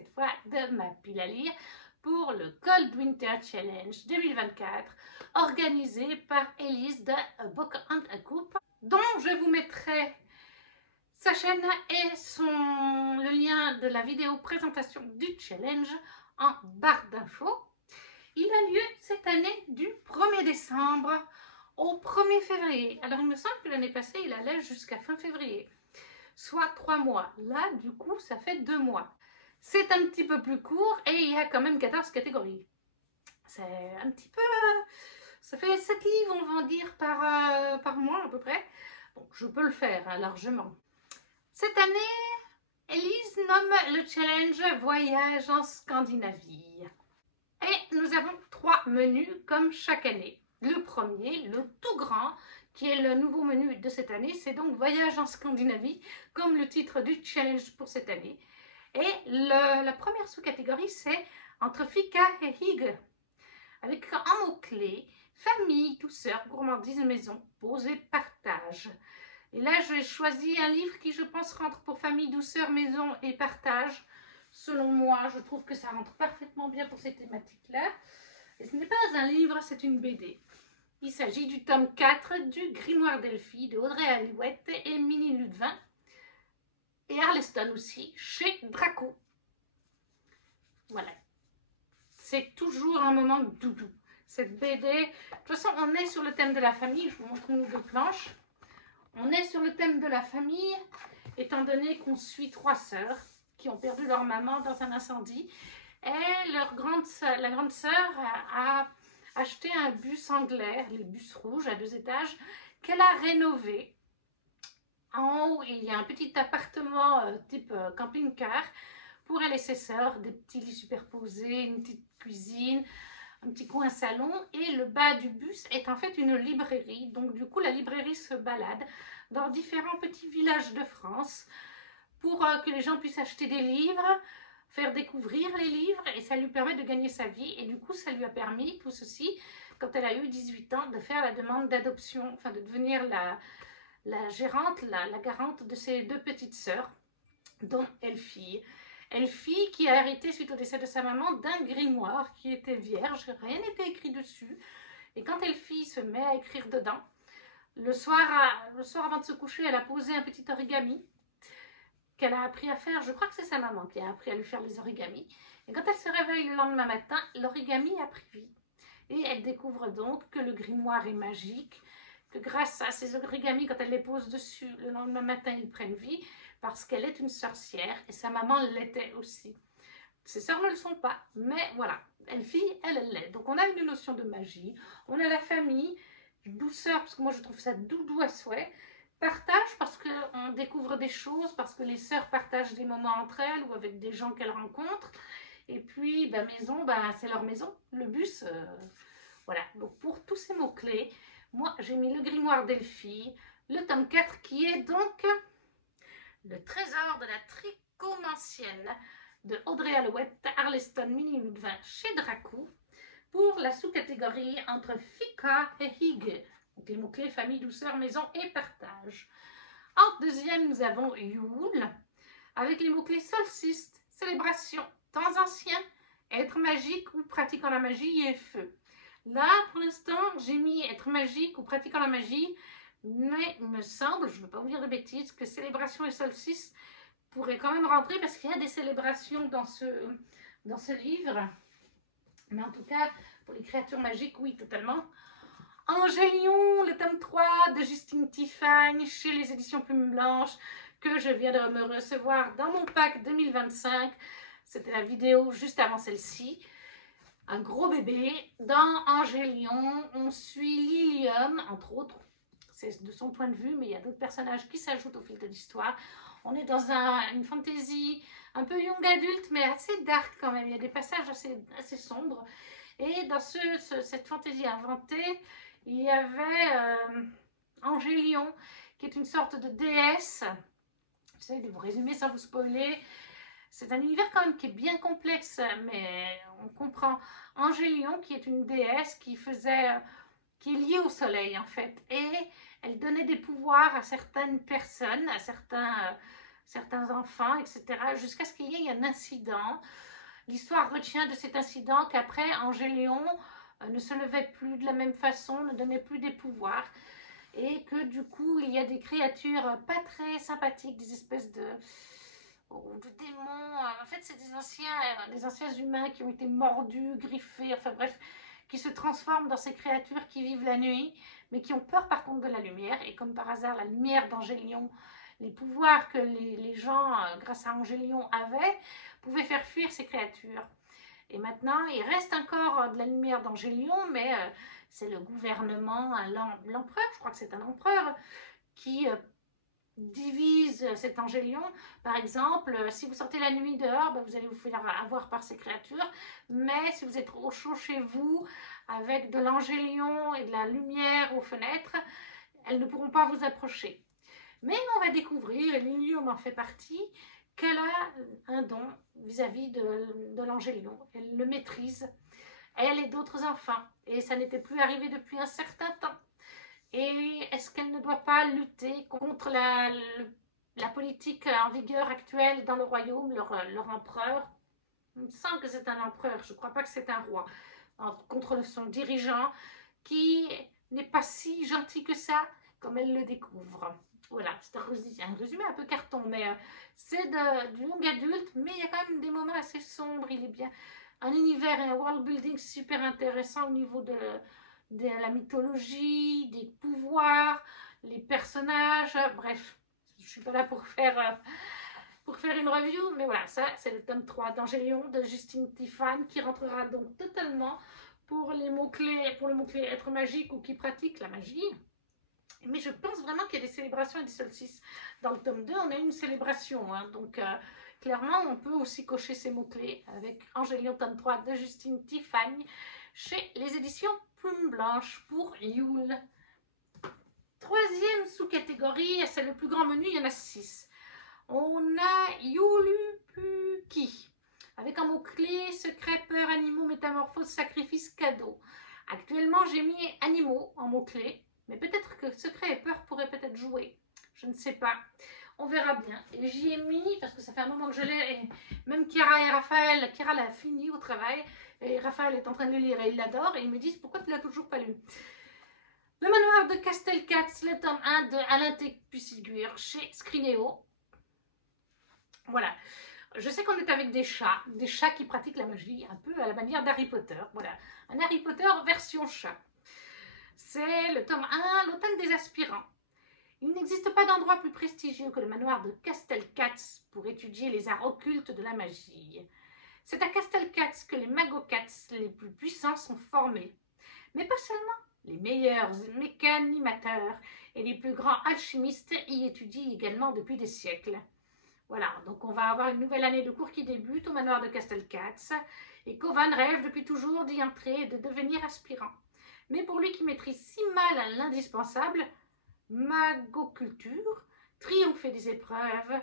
cette fois de ma pile à lire pour le Cold Winter Challenge 2024 organisé par Elise de Book and a Coupe, dont je vous mettrai sa chaîne et le lien de la vidéo présentation du challenge en barre d'infos. Il a lieu cette année du 1er décembre au 1er février. Alors il me semble que l'année passée il allait jusqu'à fin février, soit 3 mois. Là du coup ça fait 2 mois. C'est un petit peu plus court et il y a quand même 14 catégories. C'est un petit peu... ça fait 7 livres on va dire par mois à peu près. Bon, je peux le faire hein, largement. Cette année, Elise nomme le challenge Voyage en Scandinavie. Et nous avons 3 menus comme chaque année. Le premier, le tout grand, qui est le nouveau menu de cette année, c'est donc Voyage en Scandinavie, comme le titre du challenge pour cette année. Et la première sous-catégorie, c'est Entre Fika et Hygge, avec en mots-clés famille, douceur, gourmandise, maison, pause et partage. Et là, j'ai choisi un livre qui, je pense, rentre pour famille, douceur, maison et partage. Selon moi, je trouve que ça rentre parfaitement bien pour ces thématiques-là. Et ce n'est pas un livre, c'est une BD. Il s'agit du tome 4 du Grimoire d'Elphie de Audrey Alouette et Minnie Ludvin. Et Arleston aussi, chez Draco. Voilà. C'est toujours un moment doudou. Cette BD, de toute façon, on est sur le thème de la famille. Je vous montre une ou deux planches. On est sur le thème de la famille, étant donné qu'on suit 3 sœurs qui ont perdu leur maman dans un incendie. Et la grande sœur a acheté un bus anglais, les bus rouges à 2 étages, qu'elle a rénové. En haut, il y a un petit appartement type camping-car pour elle et ses sœurs, des petits lits superposés, une petite cuisine, un petit coin salon, et le bas du bus est en fait une librairie. Donc du coup la librairie se balade dans différents petits villages de France pour que les gens puissent acheter des livres, faire découvrir les livres, et ça lui permet de gagner sa vie. Et du coup ça lui a permis, tout ceci, quand elle a eu 18 ans, de faire la demande d'adoption, enfin de devenir la gérante, la garante de ses 2 petites sœurs, dont Elphie. Elphie qui a hérité suite au décès de sa maman d'un grimoire qui était vierge, rien n'était écrit dessus. Et quand Elphie se met à écrire dedans, le soir avant de se coucher, elle a posé un petit origami qu'elle a appris à faire. Je crois que c'est sa maman qui a appris à lui faire les origamis. Et quand elle se réveille le lendemain matin, l'origami a pris vie. Et elle découvre donc que le grimoire est magique, que grâce à ces origamis, quand elle les pose dessus, le lendemain matin, ils prennent vie, parce qu'elle est une sorcière, et sa maman l'était aussi. Ses sœurs ne le sont pas, mais voilà, Elphie, elle l'est. Donc on a une notion de magie, on a la famille, douceur, parce que moi je trouve ça doudou à souhait, partage, parce qu'on découvre des choses, parce que les sœurs partagent des moments entre elles, ou avec des gens qu'elles rencontrent, et puis ben, maison, ben, c'est leur maison, le bus, voilà. Donc pour tous ces mots-clés, moi j'ai mis le grimoire d'Elphie, le tome 4 qui est donc le trésor de la tricomancienne de Audrey Alouette, Arleston, Minnie Ludvin chez Draco, pour la sous-catégorie Entre Fika et Hygge. Donc les mots-clés famille, douceur, maison et partage. En deuxième, nous avons Yule, avec les mots-clés solstice, célébration, temps anciens, être magique ou pratiquant la magie et feu. Là, pour l'instant, j'ai mis être magique ou pratiquant la magie, mais il me semble, je ne veux pas vous dire de bêtises, que célébration et solstice pourraient quand même rentrer parce qu'il y a des célébrations dans ce livre. Mais en tout cas, pour les créatures magiques, oui, totalement. Angélion, le tome 3 de Justine Tiffany chez les éditions Plume Blanche, que je viens de me recevoir dans mon pack 2025. C'était la vidéo juste avant celle-ci. Un gros bébé. Dans Angélion, on suit Lilium, entre autres. C'est de son point de vue, mais il y a d'autres personnages qui s'ajoutent au fil de l'histoire. On est dans une fantasy un peu young adulte, mais assez dark quand même. Il y a des passages assez sombres. Et dans cette fantasy inventée, il y avait Angélion, qui est une sorte de déesse. J'essaie de vous résumer sans vous spoiler. C'est un univers quand même qui est bien complexe, mais on comprend. Angélion, qui est une déesse qui est liée au soleil en fait, et elle donnait des pouvoirs à certaines personnes, à certains certains enfants, etc. Jusqu'à ce qu'il y ait un incident. L'histoire retient de cet incident qu'après, Angélion ne se levait plus de la même façon, ne donnait plus des pouvoirs. Et que du coup, il y a des créatures pas très sympathiques, des espèces de démons. En fait, c'est des anciens humains qui ont été mordus, griffés, enfin bref, qui se transforment dans ces créatures qui vivent la nuit, mais qui ont peur par contre de la lumière. Et comme par hasard, la lumière d'Angélion, les pouvoirs que les gens, grâce à Angélion, avaient, pouvaient faire fuir ces créatures. Et maintenant, il reste encore de la lumière d'Angélion, mais c'est le gouvernement, l'empereur, je crois que c'est un empereur, qui divise cet Angélion. Par exemple, si vous sortez la nuit dehors, vous allez vous faire avoir par ces créatures, mais si vous êtes au chaud chez vous, avec de l'Angélion et de la lumière aux fenêtres, elles ne pourront pas vous approcher. Mais on va découvrir, et Lilium en fait partie, qu'elle a un don vis-à-vis de l'Angélion. Elle le maîtrise, elle et d'autres enfants. Et ça n'était plus arrivé depuis un certain temps. Et est-ce qu'elle ne doit pas lutter contre la politique en vigueur actuelle dans le royaume, leur empereur? Il me semble que c'est un empereur, je ne crois pas que c'est un roi. Contre son dirigeant, qui n'est pas si gentil que ça, comme elle le découvre. Voilà, c'est un résumé un peu carton, mais c'est du young adulte, mais il y a quand même des moments assez sombres. Il est bien un univers et un world building super intéressant au niveau de la mythologie, des pouvoirs, les personnages, bref, je ne suis pas là pour faire une review, mais voilà, ça c'est le tome 3 d'Angélion de Justine Tiffany qui rentrera donc totalement pour le mot-clé être magique ou qui pratique la magie. Mais je pense vraiment qu'il y a des célébrations et des solstices. Dans le tome 2, on a une célébration, hein, donc clairement on peut aussi cocher ces mots-clés avec Angélion tome 3 de Justine Tiffany chez les éditions Plume Blanche pour Yule. Troisième sous-catégorie, c'est le plus grand menu, il y en a 6. On a Yulupuki, avec un mot-clé secret, peur, animaux, métamorphose, sacrifice, cadeau. Actuellement, j'ai mis animaux en mot-clé, mais peut-être que secret et peur pourraient peut-être jouer. Je ne sais pas. On verra bien. Et j'y ai mis, parce que ça fait un moment que je l'ai, et même Chiara et Raphaël, Chiara l'a fini au travail, et Raphaël est en train de le lire et il l'adore, et ils me disent pourquoi tu ne l'as toujours pas lu. Le manoir de Castelcats, le tome 1 de Alain Tépusiguir chez Scrinéo. Voilà. Je sais qu'on est avec des chats qui pratiquent la magie, un peu à la manière d'Harry Potter. Voilà, un Harry Potter version chat. C'est le tome 1, l'automne des aspirants. Il n'existe pas d'endroit plus prestigieux que le manoir de Castelcats pour étudier les arts occultes de la magie. C'est à Castelcats que les magocats les plus puissants sont formés. Mais pas seulement. Les meilleurs mécanimateurs et les plus grands alchimistes y étudient également depuis des siècles. Voilà, donc on va avoir une nouvelle année de cours qui débute au manoir de Castelcats. Et Kovan rêve depuis toujours d'y entrer et de devenir aspirant. Mais pour lui qui maîtrise si mal l'indispensable, magoculture, triompher des épreuves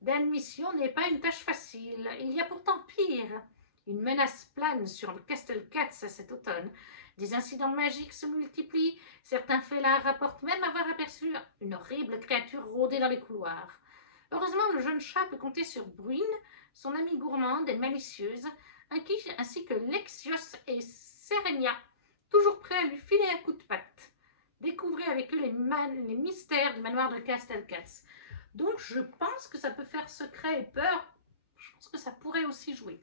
d'admission n'est pas une tâche facile. Il y a pourtant pire. Une menace plane sur le Castelcats cet automne. Des incidents magiques se multiplient. Certains félins rapportent même avoir aperçu une horrible créature rôder dans les couloirs. Heureusement, le jeune chat peut compter sur Bruine, son amie gourmande et malicieuse, ainsi que Lexios et Serenia, toujours prêts à lui filer un coup de patte. Découvrez avec eux les mystères du manoir de Castelcats. Donc, je pense que ça peut faire secret et peur. Je pense que ça pourrait aussi jouer.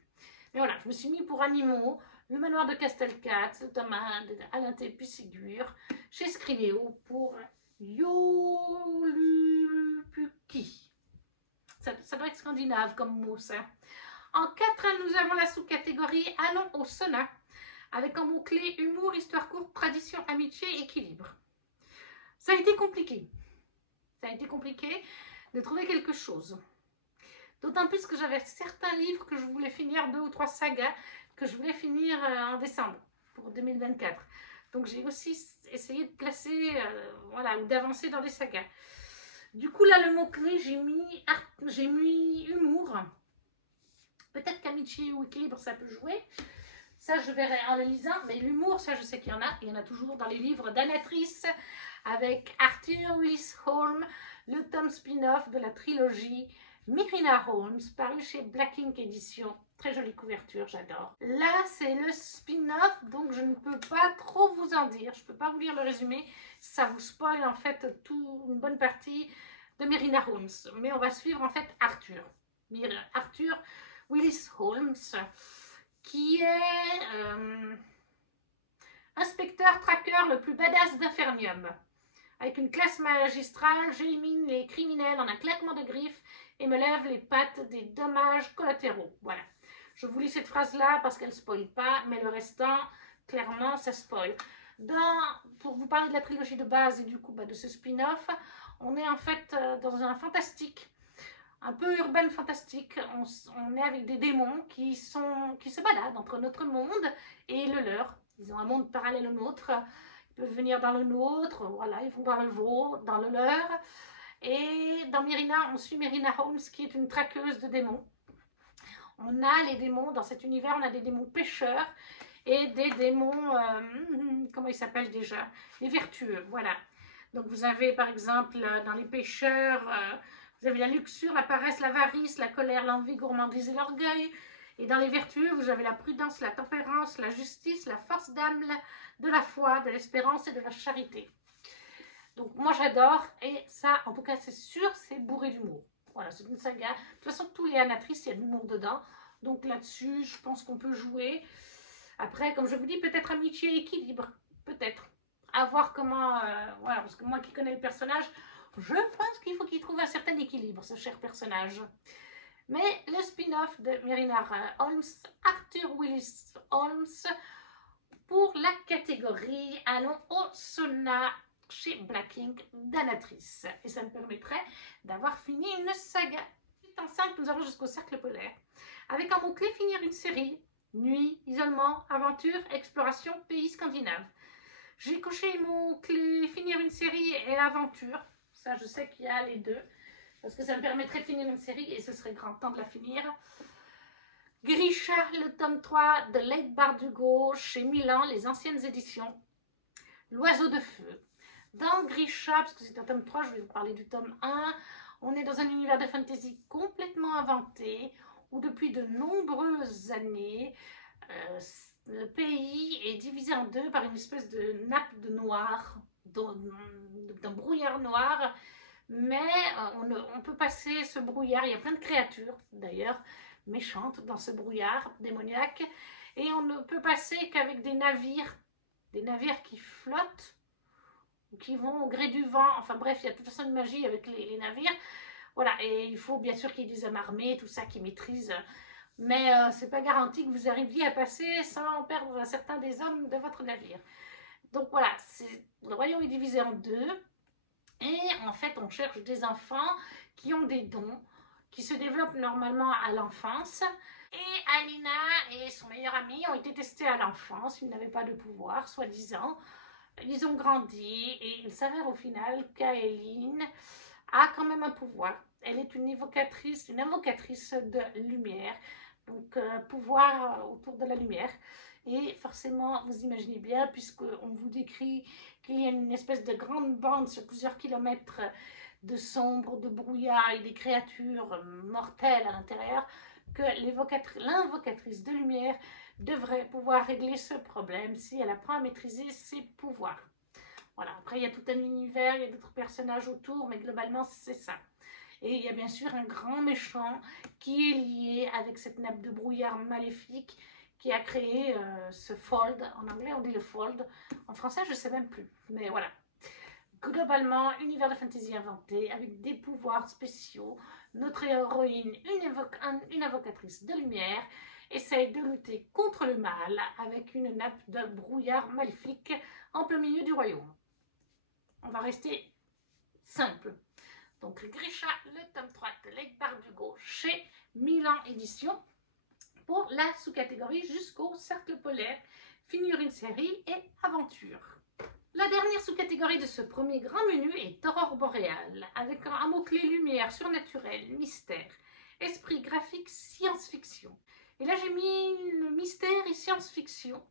Mais voilà, je me suis mis pour animaux, le manoir de Castelcats, le tome 1 d'Alain Tépusiguir, chez Scrinéo pour Yolupuki. Ça doit être scandinave comme mot, ça. En 4, nous avons la sous-catégorie Allons au sauna, avec un mot-clé humour, histoire courte, tradition, amitié, équilibre. Ça a été compliqué. Ça a été compliqué de trouver quelque chose. D'autant plus que j'avais certains livres que je voulais finir, 2 ou 3 sagas, que je voulais finir en décembre pour 2024. Donc j'ai aussi essayé de placer, voilà, ou d'avancer dans des sagas. Du coup, là, le mot-clé, j'ai mis humour. Peut-être qu'amitié ou équilibre, ça peut jouer. Ça, je verrai en le lisant. Mais l'humour, ça, je sais qu'il y en a. Il y en a toujours dans les livres d'Anatrice avec Arthur Willis Holm, le tome spin-off de la trilogie Myrina Holmes, paru chez Black Ink Édition. Très jolie couverture, j'adore. Là, c'est le spin-off, donc je ne peux pas trop vous en dire. Je ne peux pas vous lire le résumé. Ça vous spoil en fait une bonne partie de Myrina Holmes. Mais on va suivre en fait Arthur. Arthur Willis Holmes, qui est inspecteur tracker le plus badass d'Infernium. Avec une classe magistrale, j'élimine les criminels en un claquement de griffes et me lève les pattes des dommages collatéraux. Voilà. Je vous lis cette phrase-là parce qu'elle ne spoil pas, mais le restant, clairement, ça spoil. Pour vous parler de la trilogie de base et du coup de ce spin-off, on est en fait dans un fantastique, un peu urbain fantastique. On est avec des démons qui se baladent entre notre monde et le leur. Ils ont un monde parallèle au nôtre. Ils peuvent venir dans le nôtre, voilà, ils vont dans le vôtre, dans le leur. Et dans Myrina, on suit Myrina Holmes qui est une traqueuse de démons. On a les démons, dans cet univers, on a des démons pêcheurs et des démons, comment ils s'appellent déjà? Les vertueux, voilà. Donc vous avez par exemple dans les pêcheurs, vous avez la luxure, la paresse, l'avarice, la colère, l'envie, gourmandise et l'orgueil. Et dans les vertueux, vous avez la prudence, la tempérance, la justice, la force d'âme, de la foi, de l'espérance et de la charité. Donc moi j'adore, et ça en tout cas c'est sûr, c'est bourré d'humour. Voilà, c'est une saga. De toute façon, tous les Anatrice, il y a de l'humour dedans. Donc là-dessus, je pense qu'on peut jouer. Après, comme je vous dis, peut-être amitié et équilibre. Peut-être. À voir comment... voilà, parce que moi qui connais le personnage, je pense qu'il faut qu'il trouve un certain équilibre, ce cher personnage. Mais le spin-off de Myrina Holmes, Arthur Willis Holmes, pour la catégorie Allons au sauna chez Black Ink d'Anatrice. Et ça me permettrait d'avoir fini une saga. En 5, nous allons jusqu'au cercle polaire. Avec un mot-clé, finir une série. Nuit, isolement, aventure, exploration, pays scandinave. J'ai coché mot-clé finir une série et aventure. Ça, je sais qu'il y a les deux. Parce que ça me permettrait de finir une série et ce serait grand temps de la finir. Grisha, le tome 3 de Lake Bardugo chez Milan, les anciennes éditions. L'oiseau de feu. Dans Grisha, parce que c'est un tome 3, je vais vous parler du tome 1, on est dans un univers de fantasy complètement inventé, où depuis de nombreuses années, le pays est divisé en deux par une espèce de nappe de noir, d'un brouillard noir, mais on peut passer ce brouillard, il y a plein de créatures d'ailleurs, méchantes dans ce brouillard démoniaque, et on ne peut passer qu'avec des navires qui flottent, qui vont au gré du vent, enfin bref, il y a toute façon de magie avec les navires, voilà, et il faut bien sûr qu'il y ait des hommes armés, tout ça, qui maîtrisent, mais c'est pas garanti que vous arriviez à passer sans perdre un certain des hommes de votre navire. Donc voilà, le royaume est divisé en deux, et en fait on cherche des enfants qui ont des dons, qui se développent normalement à l'enfance, et Alina et son meilleur ami ont été testés à l'enfance, ils n'avaient pas de pouvoir, soi-disant. Ils ont grandi et il s'avère au final qu'Aéline a quand même un pouvoir. Elle est une invocatrice de lumière, donc pouvoir autour de la lumière. Et forcément, vous imaginez bien, puisqu'on vous décrit qu'il y a une espèce de grande bande sur plusieurs kilomètres de sombre, de brouillard et des créatures mortelles à l'intérieur, que l'invocatrice de lumière devrait pouvoir régler ce problème si elle apprend à maîtriser ses pouvoirs. Voilà, après il y a tout un univers, il y a d'autres personnages autour, mais globalement c'est ça. Et il y a bien sûr un grand méchant qui est lié avec cette nappe de brouillard maléfique qui a créé ce fold. En anglais on dit le fold, en français je ne sais même plus, mais voilà. Globalement, univers de fantasy inventé avec des pouvoirs spéciaux. Notre héroïne, une invocatrice de lumière, essaye de lutter contre le mal avec une nappe de brouillard maléfique en plein milieu du royaume. On va rester simple. Donc Grisha, le tome 3 de Lake Bardugo chez Milan Édition pour la sous-catégorie jusqu'au cercle polaire, finir une série et aventure. La dernière sous-catégorie de ce premier grand menu est aurore boréale, avec un mot-clé lumière, surnaturel, mystère, esprit graphique, science-fiction. Et là j'ai mis le mystère et science-fiction.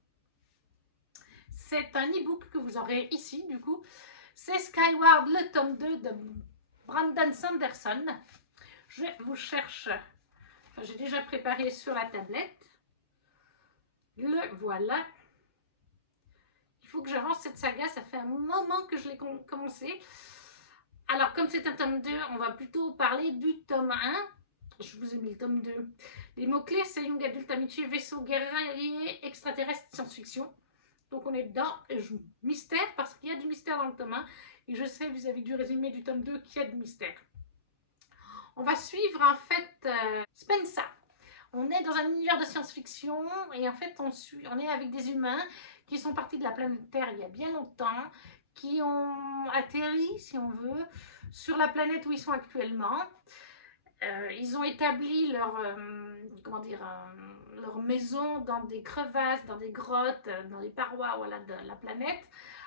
C'est un e-book que vous aurez ici du coup. C'est Skyward, le tome 2 de Brandon Sanderson. Je vous cherche, enfin, j'ai déjà préparé sur la tablette. Le voilà. Il faut que j'avance cette saga, ça fait un moment que je l'ai commencé. Alors, comme c'est un tome 2, on va plutôt parler du tome 1. Je vous ai mis le tome 2. Les mots-clés, c'est Young Adult Amitié, vaisseau guerrier, extraterrestre, science-fiction. Donc, on est dans mystère, parce qu'il y a du mystère dans le tome 1. Et je sais, vis-à-vis du résumé du tome 2, qu'il y a du mystère. On va suivre, en fait, Spensa. On est dans un univers de science-fiction et en fait, on est avec des humains qui sont partis de la planète Terre il y a bien longtemps, qui ont atterri, si on veut, sur la planète où ils sont actuellement. Ils ont établi comment dire, leur maison dans des crevasses, dans des grottes, dans les parois voilà, de la planète.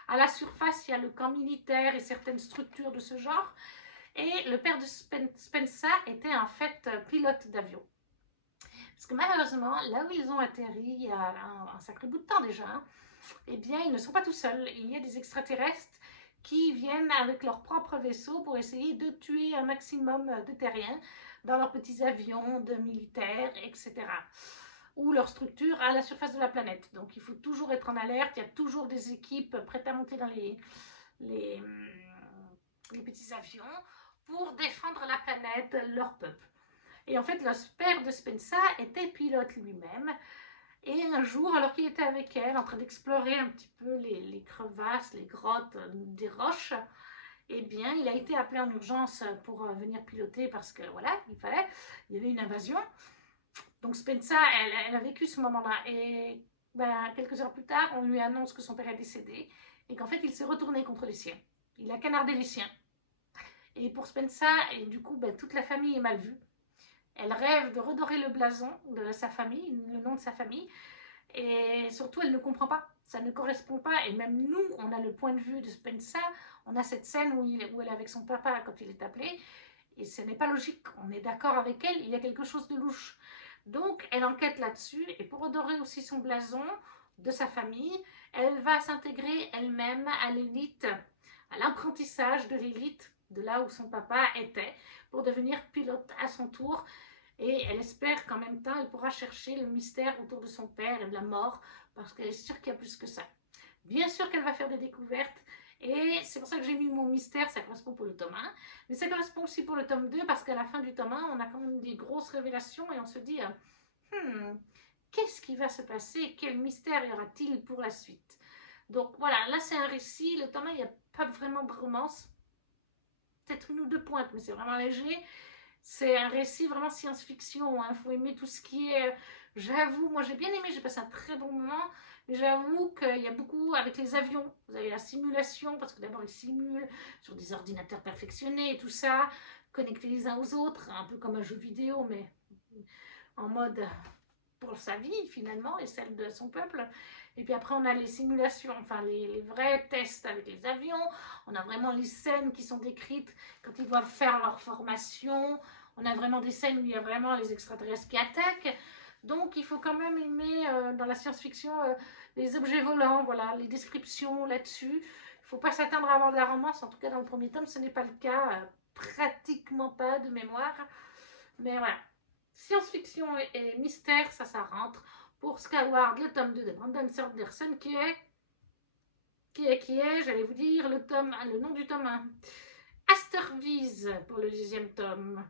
À la surface, il y a le camp militaire et certaines structures de ce genre. Et le père de Spensa était en fait pilote d'avion. Parce que malheureusement, là où ils ont atterri, il y a un sacré bout de temps déjà, hein, eh bien, ils ne sont pas tout seuls. Il y a des extraterrestres qui viennent avec leur propre vaisseau pour essayer de tuer un maximum de terriens dans leurs petits avions de militaires, etc. Ou leur structure à la surface de la planète. Donc, il faut toujours être en alerte. Il y a toujours des équipes prêtes à monter dans les petits avions pour défendre la planète, leur peuple. Et en fait, le père de Spensa était pilote lui-même. Et un jour, alors qu'il était avec elle, en train d'explorer un petit peu les crevasses, les grottes des roches, eh bien, il a été appelé en urgence pour venir piloter parce que, voilà, il y avait une invasion. Donc Spensa, elle a vécu ce moment-là. Et ben, quelques heures plus tard, on lui annonce que son père est décédé et qu'en fait, il s'est retourné contre les siens. Il a canardé les siens. Et pour Spensa, et du coup, ben, toute la famille est mal vue. Elle rêve de redorer le blason de sa famille, le nom de sa famille. Et surtout, elle ne comprend pas. Ça ne correspond pas. Et même nous, on a le point de vue de Spensa. On a cette scène où elle est avec son papa quand il est appelé. Et ce n'est pas logique. On est d'accord avec elle. Il y a quelque chose de louche. Donc, elle enquête là-dessus. Et pour redorer aussi son blason de sa famille, elle va s'intégrer elle-même à l'élite, à l'apprentissage de l'élite, de là où son papa était, pour devenir pilote à son tour. Et elle espère qu'en même temps, elle pourra chercher le mystère autour de son père et de la mort, parce qu'elle est sûre qu'il y a plus que ça. Bien sûr qu'elle va faire des découvertes, et c'est pour ça que j'ai mis mon mystère, ça correspond pour le tome 1, mais ça correspond aussi pour le tome 2, parce qu'à la fin du tome 1, on a quand même des grosses révélations, et on se dit, qu'est-ce qui va se passer? Quel mystère y aura-t-il pour la suite? Donc voilà, là c'est un récit, le tome 1, il n'y a pas vraiment de romance, peut-être une ou deux pointes, mais c'est vraiment léger. C'est un récit vraiment science-fiction, il faut aimer tout ce qui est... J'avoue, moi j'ai bien aimé, j'ai passé un très bon moment, mais j'avoue qu'il y a beaucoup avec les avions. Vous avez la simulation, parce que d'abord ils simulent sur des ordinateurs perfectionnés et tout ça, connectés les uns aux autres, un peu comme un jeu vidéo, mais en mode pour sa vie finalement et celle de son peuple. Et puis après on a les simulations, enfin les vrais tests avec les avions, on a vraiment les scènes qui sont décrites quand ils doivent faire leur formation, on a vraiment des scènes où il y a vraiment les extraterrestres qui attaquent. Donc il faut quand même aimer dans la science-fiction les objets volants, voilà, les descriptions là-dessus. Il ne faut pas s'attendre à avoir de la romance, en tout cas dans le premier tome ce n'est pas le cas, pratiquement pas de mémoire. Mais voilà, science-fiction et mystère, ça rentre. Pour Skyward, le tome 2 de Brandon Sanderson, qui est, j'allais vous dire, le nom du tome 1. Asterviz pour le 10e tome.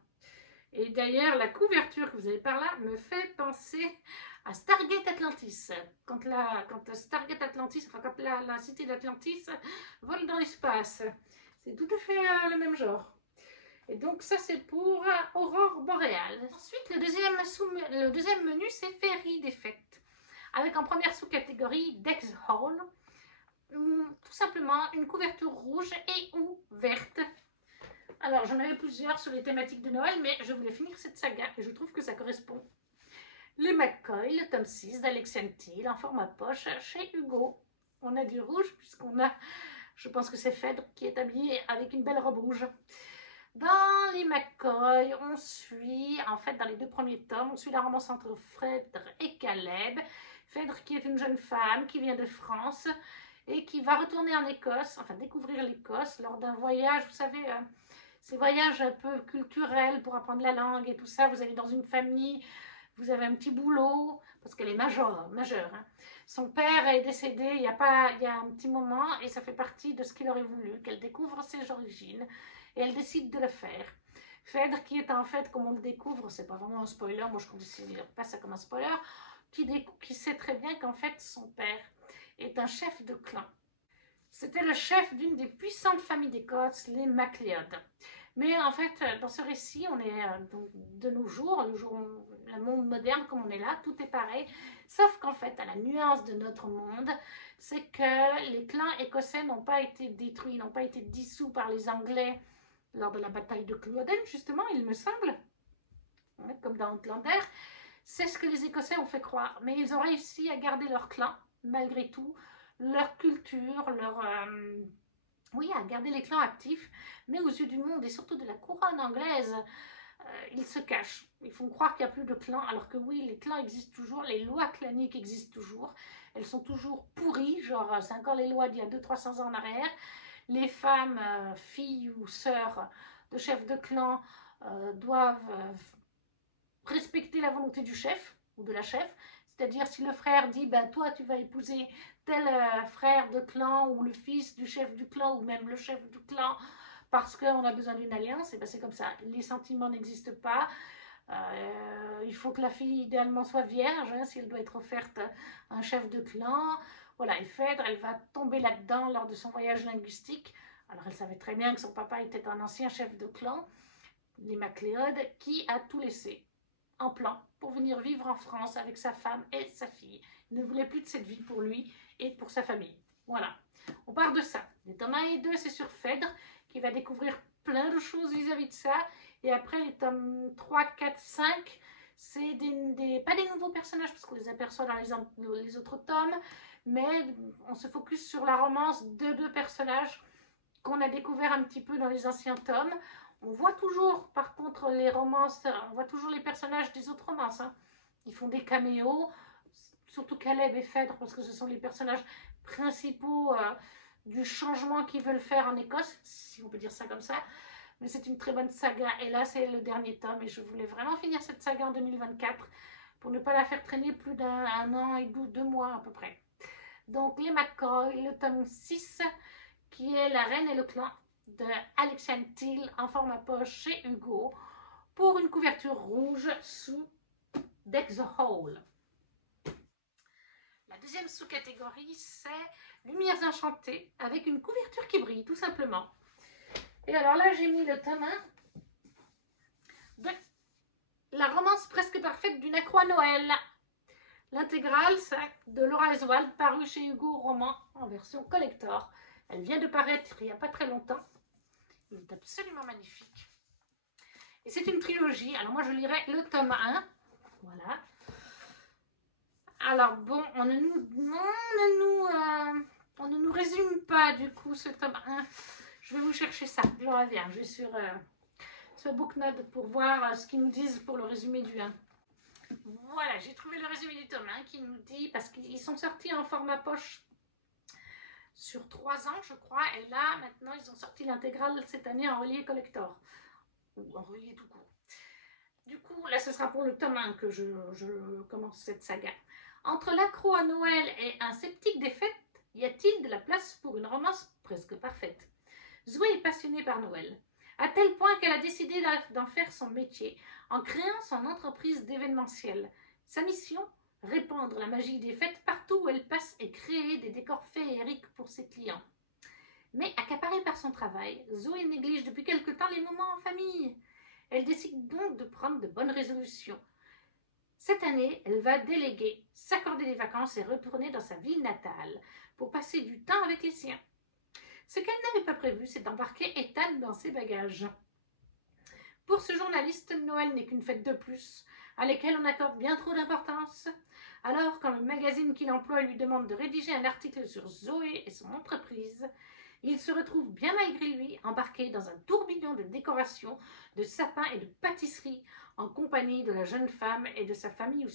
Et d'ailleurs, la couverture que vous avez par là me fait penser à Stargate Atlantis. Quand Stargate Atlantis, enfin quand la cité d'Atlantis vole dans l'espace. C'est tout à fait le même genre. Et donc ça c'est pour Aurore Boréale. Ensuite le deuxième menu c'est Fairy d'Effect. Avec en première sous-catégorie Dex Hall. Tout simplement une couverture rouge et ou verte. Alors j'en avais plusieurs sur les thématiques de Noël, mais je voulais finir cette saga et je trouve que ça correspond. Les McCoy, le tome 6 d'Alexian Thiel en format poche chez Hugo. On a du rouge puisqu'on a, je pense que c'est Phèdre qui est habillé avec une belle robe rouge. Dans les McCoy, on suit, en fait, dans les deux premiers tomes, on suit la romance entre Phèdre et Caleb. Phèdre qui est une jeune femme qui vient de France et qui va retourner en Écosse, enfin découvrir l'Écosse lors d'un voyage, vous savez, ces voyages un peu culturels pour apprendre la langue et tout ça. Vous allez dans une famille, vous avez un petit boulot, parce qu'elle est majeure hein. Son père est décédé il y a un petit moment et ça fait partie de ce qu'il aurait voulu, qu'elle découvre ses origines et elle décide de le faire. Phèdre, qui est en fait, comme on le découvre, c'est pas vraiment un spoiler, moi je ne considère pas ça comme un spoiler, qui sait très bien qu'en fait son père est un chef de clan. C'était le chef d'une des puissantes familles d'Écosse, les MacLeod. Mais en fait, dans ce récit, on est de nos jours, le monde moderne comme on est là, tout est pareil. Sauf qu'en fait, à la nuance de notre monde, c'est que les clans écossais n'ont pas été détruits, n'ont pas été dissous par les Anglais lors de la bataille de Culloden, justement, il me semble, comme dans Outlander. C'est ce que les Écossais ont fait croire. Mais ils ont réussi à garder leur clan, malgré tout, leur culture, oui, à garder les clans actifs, mais aux yeux du monde et surtout de la couronne anglaise, ils se cachent. Ils font croire qu'il n'y a plus de clans, alors que oui, les clans existent toujours, les lois claniques existent toujours. Elles sont toujours pourries, genre c'est encore les lois d'il y a 200-300 ans en arrière. Les femmes, filles ou sœurs de chefs de clan doivent respecter la volonté du chef ou de la chef. C'est-à-dire si le frère dit bah, toi tu vas épouser tel frère de clan ou le fils du chef du clan ou même le chef du clan parce qu'on a besoin d'une alliance, et ben c'est comme ça. Les sentiments n'existent pas. Il faut que la fille idéalement soit vierge hein, si elle doit être offerte à un chef de clan. Voilà, et Phèdre, elle va tomber là-dedans lors de son voyage linguistique. Alors elle savait très bien que son papa était un ancien chef de clan, les MacLeod, qui a tout laissé en plan pour venir vivre en France avec sa femme et sa fille. Il ne voulait plus de cette vie pour lui et pour sa famille. Voilà, on part de ça. Les tomes 1 et 2, c'est sur Phèdre, qui va découvrir plein de choses vis-à-vis de ça. Et après, les tomes 3, 4, 5, c'est pas des nouveaux personnages, parce qu'on les aperçoit dans les autres tomes, mais on se focus sur la romance de deux personnages qu'on a découvert un petit peu dans les anciens tomes. On voit toujours, par contre, les romances, on voit toujours les personnages des autres romances. Hein. Ils font des caméos, surtout Caleb et Phèdre, parce que ce sont les personnages principaux du changement qu'ils veulent faire en Écosse, si on peut dire ça comme ça. Mais c'est une très bonne saga, et là c'est le dernier tome, et je voulais vraiment finir cette saga en 2024, pour ne pas la faire traîner plus d'un an et 2 mois à peu près. Donc les McCoy, le tome 6, qui est La Reine et le Clan, de Alexiane Thiel en format poche chez Hugo pour une couverture rouge sous Deck the Hole. La deuxième sous-catégorie, c'est Lumières enchantées avec une couverture qui brille, tout simplement. Et alors là, j'ai mis le tome 1 de La romance presque parfaite d'une accro à Noël. L'intégrale, c'est de Laura Eswald, paru chez Hugo Roman en version collector. Elle vient de paraître il n'y a pas très longtemps. Il est absolument magnifique. Et c'est une trilogie. Alors moi, je lirai le tome 1. Voilà. Alors bon, on ne nous résume pas du coup ce tome 1. Je vais vous chercher ça. Je reviens. Je vais sur Booknote pour voir ce qu'ils nous disent pour le résumé du 1. Voilà, j'ai trouvé le résumé du tome 1 qui nous dit, parce qu'ils sont sortis en format poche sur 3 ans, je crois, et là, maintenant, ils ont sorti l'intégrale cette année en relié collector, ou en relié tout court. Du coup, là, ce sera pour le tome 1 que je commence cette saga. Entre l'accro à Noël et un sceptique des fêtes, y a-t-il de la place pour une romance presque parfaite? Zoé est passionnée par Noël, à tel point qu'elle a décidé d'en faire son métier en créant son entreprise d'événementiel. Sa mission? Répandre la magie des fêtes partout où elle passe et créer des décors féeriques pour ses clients. Mais accaparée par son travail, Zoé néglige depuis quelque temps les moments en famille. Elle décide donc de prendre de bonnes résolutions. Cette année, elle va déléguer, s'accorder des vacances et retourner dans sa ville natale pour passer du temps avec les siens. Ce qu'elle n'avait pas prévu, c'est d'embarquer Ethan dans ses bagages. Pour ce journaliste, Noël n'est qu'une fête de plus, à laquelle on accorde bien trop d'importance. Alors, quand le magazine qu'il emploie lui demande de rédiger un article sur Zoé et son entreprise, il se retrouve bien malgré lui embarqué dans un tourbillon de décorations, de sapins et de pâtisseries, en compagnie de la jeune femme et de sa famille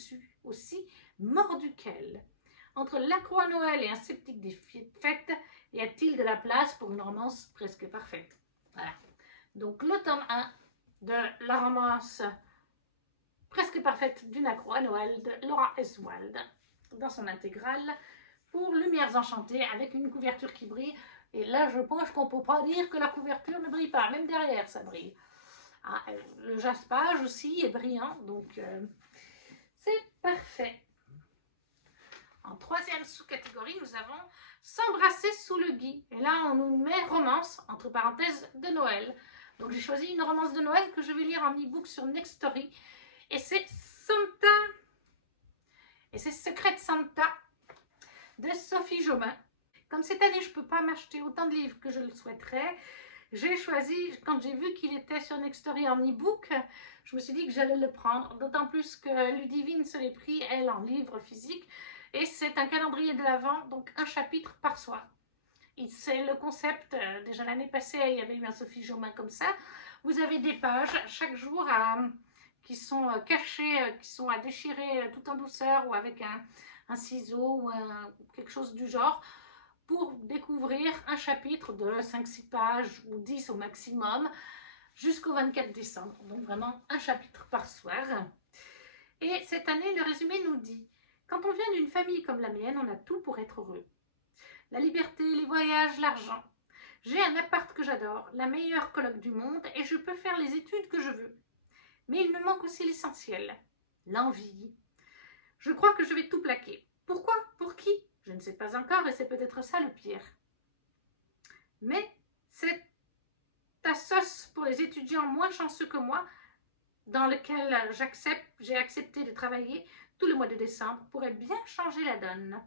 aussi mordue qu'elle. Entre l'accro à Noël et un sceptique des fêtes, y a-t-il de la place pour une romance presque parfaite? Voilà. Donc le tome 1 de la romance presque parfaite d'une accro à Noël de Laura Eswald dans son intégrale pour Lumières enchantées avec une couverture qui brille. Et là, je pense qu'on ne peut pas dire que la couverture ne brille pas, même derrière ça brille. Ah, le jaspage aussi est brillant, donc c'est parfait. En troisième sous-catégorie, nous avons S'embrasser sous le gui. Et là, on nous met romance, entre parenthèses, de Noël. Donc j'ai choisi une romance de Noël que je vais lire en e-book sur Nextory. Et c'est Santa. Et c'est Secret Santa de Sophie Jomain. Comme cette année, je ne peux pas m'acheter autant de livres que je le souhaiterais, j'ai choisi, quand j'ai vu qu'il était sur Nextory en e-book, je me suis dit que j'allais le prendre. D'autant plus que Ludivine se l'est pris, elle, en livre physique. Et c'est un calendrier de l'Avent, donc un chapitre par soir. C'est le concept, déjà l'année passée, il y avait eu un Sophie Jomain comme ça. Vous avez des pages chaque jour qui sont cachées, qui sont à déchirer tout en douceur ou avec un ciseau ou quelque chose du genre pour découvrir un chapitre de 5-6 pages ou 10 au maximum jusqu'au 24 décembre. Donc vraiment un chapitre par soir. Et cette année, le résumé nous dit: quand on vient d'une famille comme la mienne, on a tout pour être heureux. La liberté, les voyages, l'argent. J'ai un appart que j'adore, la meilleure coloc du monde et je peux faire les études que je veux. Mais il me manque aussi l'essentiel, l'envie. Je crois que je vais tout plaquer. Pourquoi? Pour qui? Je ne sais pas encore et c'est peut-être ça le pire. Mais c'est ta sauce pour les étudiants moins chanceux que moi, dans lequel j'ai accepté de travailler tout le mois de décembre, pourrait bien changer la donne.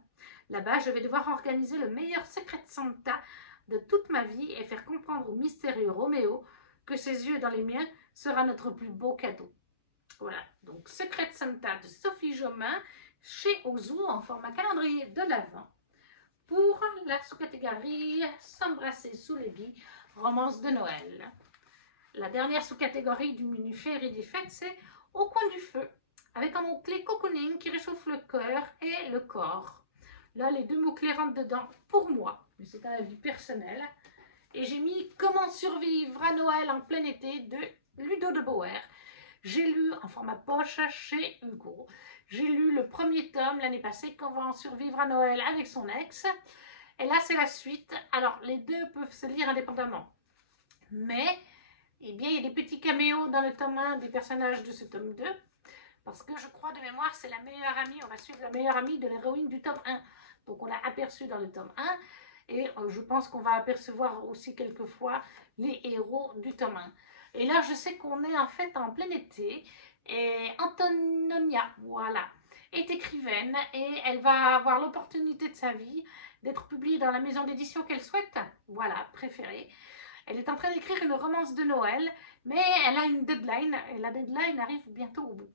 Là-bas, je vais devoir organiser le meilleur Secret Santa de toute ma vie et faire comprendre au mystérieux Roméo que ses yeux dans les miens sera notre plus beau cadeau. Voilà, donc Secret Santa de Sophie Jomain chez Ozu en format calendrier de l'Avent pour la sous-catégorie S'embrasser sous les gui, romance de Noël. La dernière sous-catégorie du menu féerie des fêtes, c'est Au coin du feu, avec un mot-clé cocooning qui réchauffe le cœur et le corps. Là, les deux mots-clés rentrent dedans pour moi, mais c'est un avis personnel. Et j'ai mis Comment survivre à Noël en plein été de Ludo de Bauer. J'ai lu en format poche chez Hugo. J'ai lu le premier tome l'année passée, Comment survivre à Noël avec son ex. Et là, c'est la suite. Alors, les deux peuvent se lire indépendamment. Mais, eh bien, il y a des petits caméos dans le tome 1 des personnages de ce tome 2. Parce que je crois de mémoire, c'est la meilleure amie. On va suivre la meilleure amie de l'héroïne du tome 1. Donc, on l'a aperçu dans le tome 1. Et je pense qu'on va apercevoir aussi quelquefois les héros du tome 1. Et là, je sais qu'on est en fait en plein été. Et Antonia, voilà, est écrivaine et elle va avoir l'opportunité de sa vie d'être publiée dans la maison d'édition qu'elle souhaite, voilà, préférée. Elle est en train d'écrire une romance de Noël, mais elle a une deadline et la deadline arrive bientôt au bout.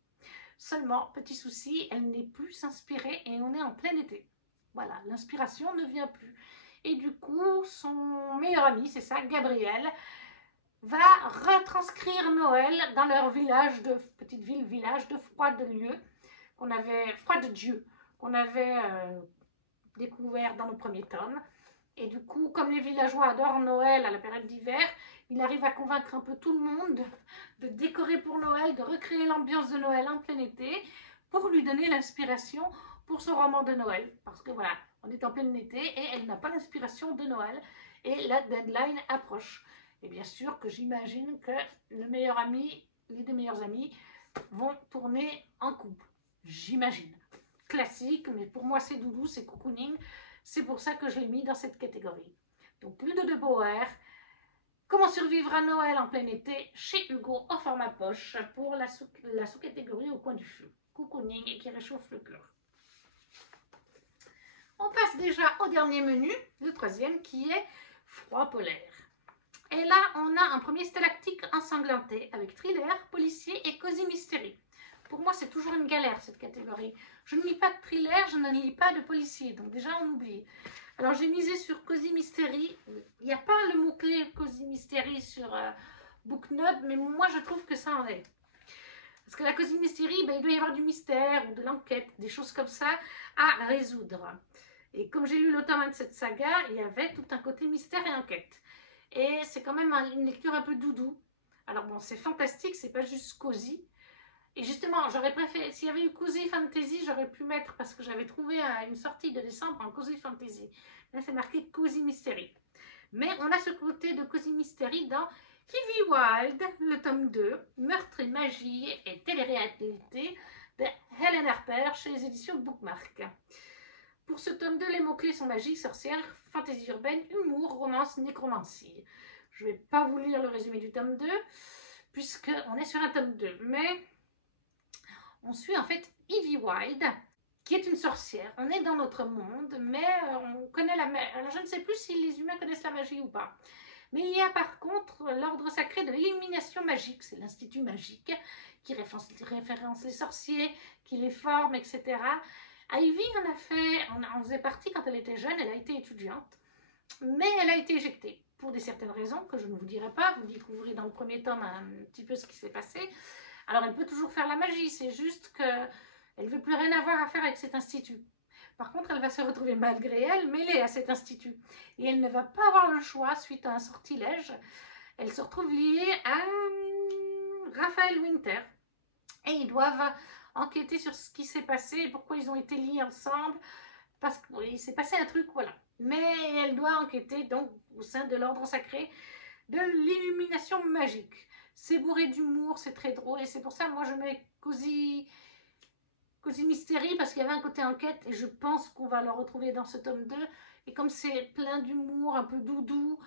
Seulement, petit souci, elle n'est plus inspirée et on est en plein été. Voilà, l'inspiration ne vient plus. Et du coup, son meilleur ami, c'est ça, Gabriel, va retranscrire Noël dans leur village de petite ville-village de Froide-Dieu qu'on avait découvert dans nos premiers tomes. Et du coup, comme les villageois adorent Noël à la période d'hiver, il arrive à convaincre un peu tout le monde de décorer pour Noël, de recréer l'ambiance de Noël en plein été pour lui donner l'inspiration pour son roman de Noël. Parce que voilà, on est en plein été et elle n'a pas l'inspiration de Noël et la deadline approche. Et bien sûr que j'imagine que le meilleur ami, les deux meilleurs amis vont tourner en couple. J'imagine. Classique, mais pour moi c'est doudou, c'est cocooning. C'est pour ça que je l'ai mis dans cette catégorie. Donc Ludo de Bauer, Comment survivre à Noël en plein été chez Hugo en format poche pour la sous-catégorie Au coin du feu. Cocooning et qui réchauffe le cœur. On passe déjà au dernier menu, le troisième qui est Froid polaire. Et là, on a un premier stalactique ensanglanté avec thriller, policier et cosy mystery. Pour moi, c'est toujours une galère cette catégorie. Je ne lis pas de thriller, je ne lis pas de policier, donc déjà on oublie. Alors j'ai misé sur cosy mystery. Il n'y a pas le mot-clé cosy mystery sur Booknode, mais moi je trouve que ça en est. Parce que la cosy mystery, il doit y avoir du mystère ou de l'enquête, des choses comme ça à résoudre. Et comme j'ai lu le tome 1 de cette saga, il y avait tout un côté mystère et enquête. Et c'est quand même une lecture un peu doudou. Alors bon, c'est fantastique, c'est pas juste cosy. Et justement, j'aurais préféré, s'il y avait eu Cozy Fantasy, j'aurais pu mettre, parce que j'avais trouvé une sortie de décembre en Cozy Fantasy. Là, c'est marqué Cozy Mystery. Mais on a ce côté de Cozy Mystery dans Ivy Wild, le tome 2, Meurtre et magie et télé-réalité de Helen Harper chez les éditions Bookmark. Pour ce tome 2, les mots-clés sont magie, sorcière, fantaisie urbaine, humour, romance, nécromancie. Je ne vais pas vous lire le résumé du tome 2, puisqu'on est sur un tome 2, mais on suit en fait Ivy Wild, qui est une sorcière. On est dans notre monde, mais on connaît la magie. Alors je ne sais plus si les humains connaissent la magie ou pas. Mais il y a par contre l'ordre sacré de l'illumination magique, c'est l'institut magique, qui référence les sorciers, qui les forme, etc. Ivy en faisait partie quand elle était jeune, elle a été étudiante, mais elle a été éjectée pour certaines raisons que je ne vous dirai pas. Vous découvrez dans le premier tome un petit peu ce qui s'est passé. Alors elle peut toujours faire la magie, c'est juste qu'elle ne veut plus rien avoir à faire avec cet institut. Par contre, elle va se retrouver malgré elle mêlée à cet institut. Et elle ne va pas avoir le choix suite à un sortilège. Elle se retrouve liée à Raphaël Winter. Et ils doivent enquêter sur ce qui s'est passé et pourquoi ils ont été liés ensemble. Parce qu'il s'est passé un truc, voilà. Mais elle doit enquêter donc au sein de l'ordre sacré de l'illumination magique. C'est bourré d'humour, c'est très drôle. Et c'est pour ça, moi, je mets Cozy Mystery, parce qu'il y avait un côté enquête. Et je pense qu'on va le retrouver dans ce tome 2. Et comme c'est plein d'humour, un peu doudou,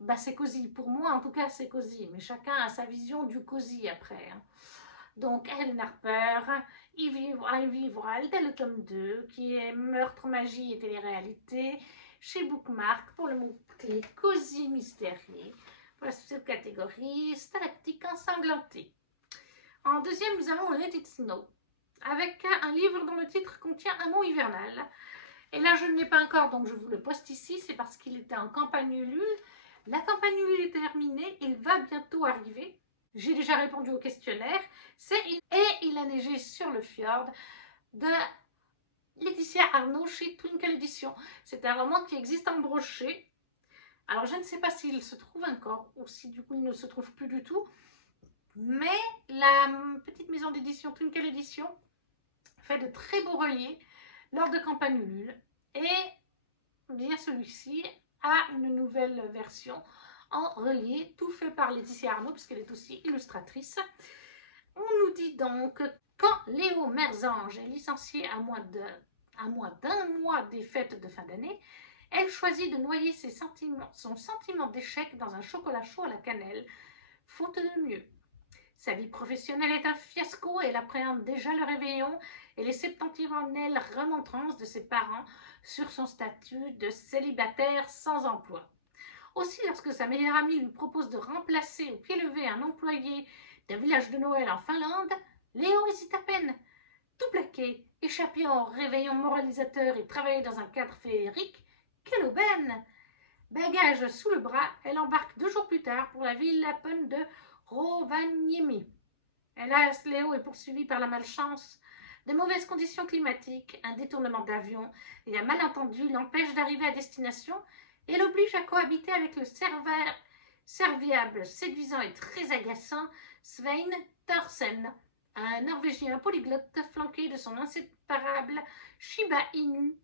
bah c'est cosy. Pour moi, en tout cas, c'est cosy. Mais chacun a sa vision du cosy après. Hein. Donc, Helen Harper, Ivy Wild, le tome 2, qui est Meurtre, magie et télé-réalité, chez Bookmark, pour le mot-clé Cozy Mystery. Pour la sous-catégorie Stalactique ensanglantée. En deuxième, nous avons Let It Snow, avec un livre dont le titre contient un mot hivernal. Et là, je ne l'ai pas encore, donc je vous le poste ici, c'est parce qu'il était en campagne Ulule. La campagne Ulule est terminée, il va bientôt arriver. J'ai déjà répondu au questionnaire. C'est Et il a neigé sur le fjord de Laetitia Arnaud chez Twinkle Edition. C'est un roman qui existe en brochet. Alors, je ne sais pas s'il se trouve encore ou si du coup il ne se trouve plus du tout. Mais la petite maison d'édition Twinkle Edition fait de très beaux reliés lors de campagne Ulule. Et bien celui-ci a une nouvelle version en relié, tout fait par Laetitia Arnaud, puisqu'elle est aussi illustratrice. On nous dit donc que quand Léo Merzange est licenciée à moins d'un mois des fêtes de fin d'année, elle choisit de noyer son sentiment d'échec dans un chocolat chaud à la cannelle, faute de mieux. Sa vie professionnelle est un fiasco et elle appréhende déjà le réveillon et les septentrionales remontrances de ses parents sur son statut de célibataire sans emploi. Aussi, lorsque sa meilleure amie lui propose de remplacer au pied levé un employé d'un village de Noël en Finlande, Léo hésite à peine. Tout plaqué, échapper au réveillon moralisateur et travailler dans un cadre féerique, quelle aubaine! Bagage sous le bras, elle embarque 2 jours plus tard pour la ville lapone de Rovaniemi. Hélas, Léo est poursuivi par la malchance. De mauvaises conditions climatiques, un détournement d'avion et un malentendu l'empêchent d'arriver à destination et l'oblige à cohabiter avec le serviable, séduisant et très agaçant Svein Thorsen, un Norvégien polyglotte flanqué de son inséparable Shiba Inu,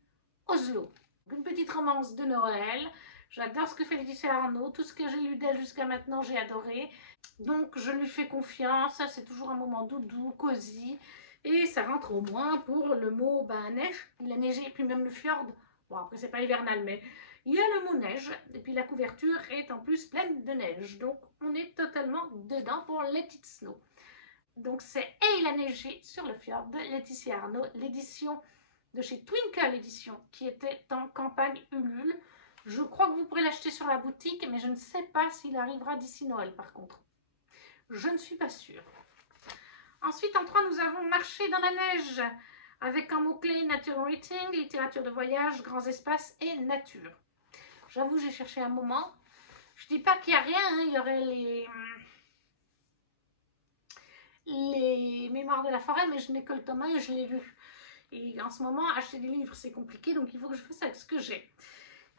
Oslo. Une petite romance de Noël. J'adore ce que fait Laetitia Arnaud. Tout ce que j'ai lu d'elle jusqu'à maintenant, j'ai adoré. Donc, je lui fais confiance. C'est toujours un moment doudou, cosy. Et ça rentre au moins pour le mot neige. Il a neigé, et puis même le fjord. Bon, après, c'est pas hivernal, mais il y a le mot neige. Et puis, la couverture est en plus pleine de neige. Donc, on est totalement dedans pour Let It Snow. Donc, c'est Et il a neigé sur le fjord de Laetitia Arnaud, l'édition de chez Twinkle Edition, qui était en campagne Ulule. Je crois que vous pourrez l'acheter sur la boutique, mais je ne sais pas s'il arrivera d'ici Noël par contre. Je ne suis pas sûre. Ensuite, en 3, nous avons Marché dans la neige, avec un mot-clé Nature Rating, littérature de voyage, grands espaces et nature. J'avoue, j'ai cherché un moment. Je dis pas qu'il n'y a rien, hein. Il y aurait les Mémoires de la forêt, mais je n'ai que le tome 1 et je l'ai lu. Et en ce moment, acheter des livres, c'est compliqué, donc il faut que je fasse avec ce que j'ai.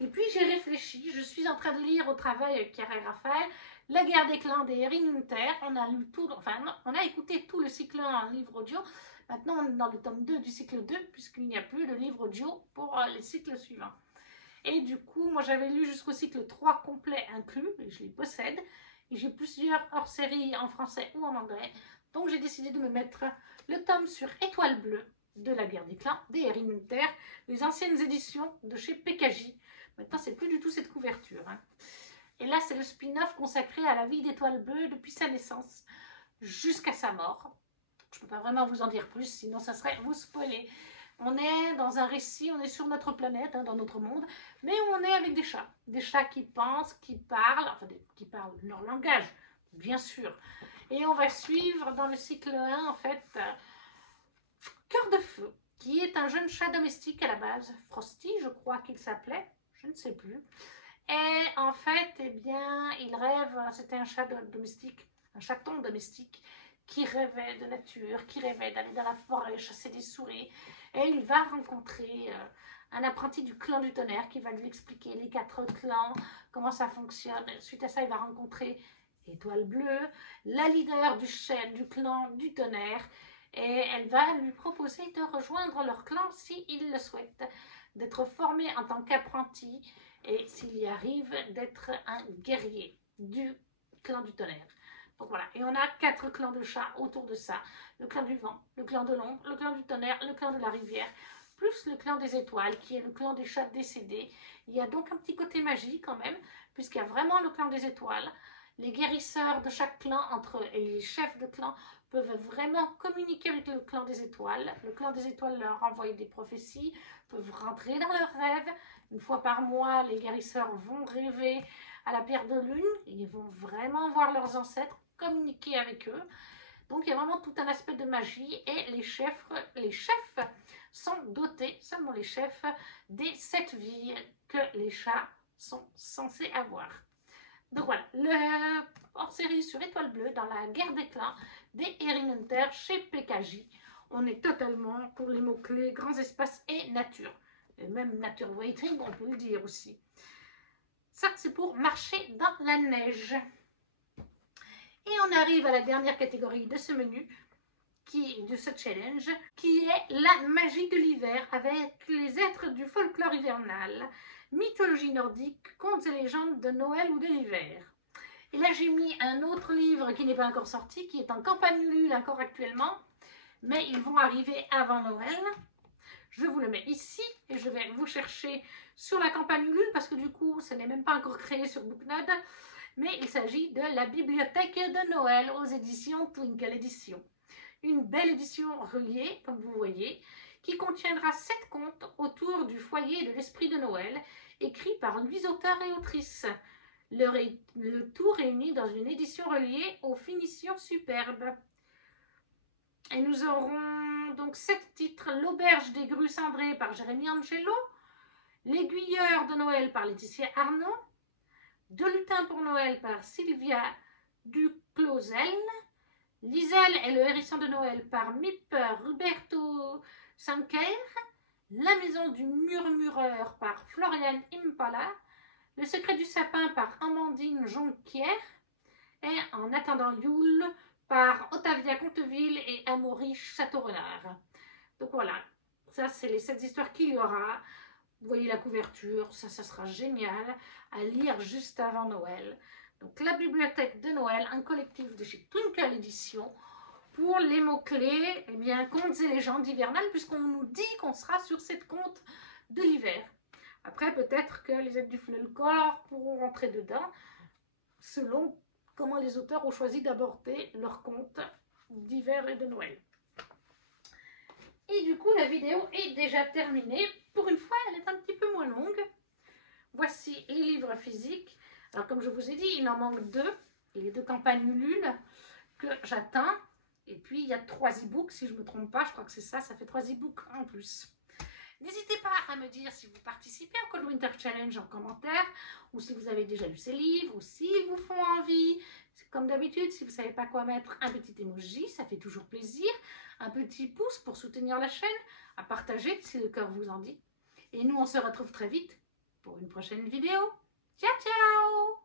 Et puis j'ai réfléchi, je suis en train de lire au travail avec Pierre et Raphaël La guerre des clans d'Erin Hunter. On a lu tout, enfin non, on a écouté tout le cycle 1 en livre audio. Maintenant on est dans le tome 2 du cycle 2 puisqu'il n'y a plus de livre audio pour les cycles suivants. Et du coup, moi j'avais lu jusqu'au cycle 3 complet inclus, et je les possède. Et j'ai plusieurs hors-séries en français ou en anglais. Donc j'ai décidé de me mettre le tome sur Étoile Bleue de la guerre des clans d'Erin Hunter, les anciennes éditions de chez PKJ. Maintenant, c'est plus du tout cette couverture. Hein. Et là, c'est le spin-off consacré à la vie d'Étoile Bleue depuis sa naissance jusqu'à sa mort. Je ne peux pas vraiment vous en dire plus, sinon ça serait vous spoiler. On est dans un récit, on est sur notre planète, hein, dans notre monde, mais on est avec des chats qui pensent, qui parlent, enfin qui parlent leur langage, bien sûr. Et on va suivre dans le cycle 1, en fait, Cœur de Feu, qui est un jeune chat domestique à la base, Frosty, je crois qu'il s'appelait, je ne sais plus. Et en fait, eh bien, il rêve, c'était un chat domestique, un chaton domestique, qui rêvait de nature, qui rêvait d'aller dans la forêt chasser des souris. Et il va rencontrer un apprenti du clan du tonnerre qui va lui expliquer les 4 clans, comment ça fonctionne. Suite à ça, il va rencontrer Étoile Bleue, la leader du clan du tonnerre. Et elle va lui proposer de rejoindre leur clan s'il le souhaite, d'être formé en tant qu'apprenti et s'il y arrive d'être un guerrier du clan du tonnerre. Donc voilà, et on a 4 clans de chats autour de ça. Le clan du vent, le clan de l'ombre, le clan du tonnerre, le clan de la rivière, plus le clan des étoiles, qui est le clan des chats décédés. Il y a donc un petit côté magie quand même, puisqu'il y a vraiment le clan des étoiles. Les guérisseurs de chaque clan entre eux et les chefs de clan peuvent vraiment communiquer avec le clan des étoiles. Le clan des étoiles leur envoie des prophéties, peuvent rentrer dans leurs rêves. Une fois par mois, les guérisseurs vont rêver à la pierre de lune. Ils vont vraiment voir leurs ancêtres, communiquer avec eux. Donc, il y a vraiment tout un aspect de magie. Et les chefs sont dotés, seulement les chefs, des 7 vies que les chats sont censés avoir. Donc voilà, le hors-série sur Étoile Bleue dans la guerre des clans des Erin Hunter chez PKJ. On est totalement pour les mots-clés grands espaces et nature. Et même nature waiting, on peut le dire aussi. Ça, c'est pour marcher dans la neige. Et on arrive à la dernière catégorie de ce menu, de ce challenge, qui est la magie de l'hiver avec les êtres du folklore hivernal, mythologie nordique, contes et légendes de Noël ou de l'hiver. Et là, j'ai mis un autre livre qui n'est pas encore sorti, qui est en campagne Ulule encore actuellement, mais ils vont arriver avant Noël. Je vous le mets ici et je vais vous chercher sur la campagne Ulule parce que du coup, ce n'est même pas encore créé sur Booknode, mais il s'agit de la bibliothèque de Noël aux éditions Twinkle Éditions. Une belle édition reliée, comme vous voyez, qui contiendra 7 contes autour du foyer de l'esprit de Noël, écrits par 8 auteurs et autrices. Le tout réuni dans une édition reliée aux finitions superbes. Et nous aurons donc 7 titres. L'auberge des grues cendrées par Jérémy Angelo, L'aiguilleur de Noël par Laetitia Arnaud, Deux lutins pour Noël par Sylvia Duclozel, Liselle et le hérisson de Noël par Mip Roberto Sanquer, La maison du murmureur par Florian Impala, Le secret du sapin par Amandine Jonquière et En attendant Yule par Ottavia Conteville et Amaury Château-Renard. Donc voilà, ça c'est les 7 histoires qu'il y aura. Vous voyez la couverture, ça sera génial à lire juste avant Noël. Donc la bibliothèque de Noël, un collectif de chez Twinkle Éditions. Pour les mots-clés, eh bien, contes et légendes hivernales, puisqu'on nous dit qu'on sera sur cette conte de l'hiver. Après, peut-être que les aides du folklore pourront rentrer dedans, selon comment les auteurs ont choisi d'aborder leurs contes d'hiver et de Noël. Et du coup, la vidéo est déjà terminée. Pour une fois, elle est un petit peu moins longue. Voici les livres physiques. Alors, comme je vous ai dit, il en manque 2. Les 2 campagnes Ulule que j'attends. Et puis, il y a 3 e-books, si je ne me trompe pas. Je crois que c'est ça, ça fait 3 e-books en plus. N'hésitez pas à me dire si vous participez au Cold Winter Challenge en commentaire, ou si vous avez déjà lu ces livres, ou s'ils vous font envie. Comme d'habitude, si vous ne savez pas quoi mettre, un petit emoji, ça fait toujours plaisir. Un petit pouce pour soutenir la chaîne, à partager si le cœur vous en dit. Et nous, on se retrouve très vite pour une prochaine vidéo. Ciao, ciao!